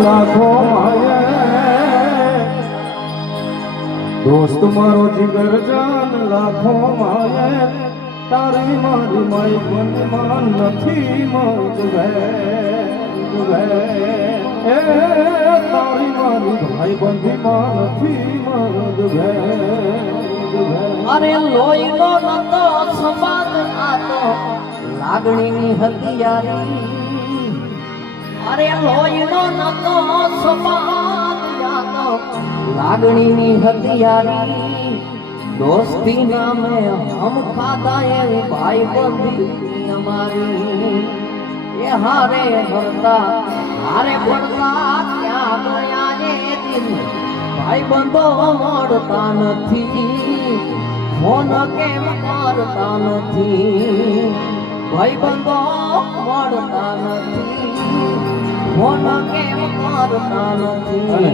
લાખો માયે દોસ્ત મારો જીગર જાન લાખો માયે તારી મારી માઈ બંધમાં નથી મજવે તારી મારી ભાઈ બંધીમાં નથી મજવે અરે લોહીનો નતો સંવાદ આતો લાગણીની હથિયારી અરે લોહીનો નતો સંવાદ આતો લાગણીની હથિયારી દોસ્તી નામે હમ ખાતા એ ભાઈ બંધી અમારી એ હારે પડતા ક્યાં ગયા એ દિન ભાઈ બંધો મળતા નથી ફોન કેમ કરતા નથી ભાઈ બંધો મળતા નથી ફોન કેમ કરતા નથી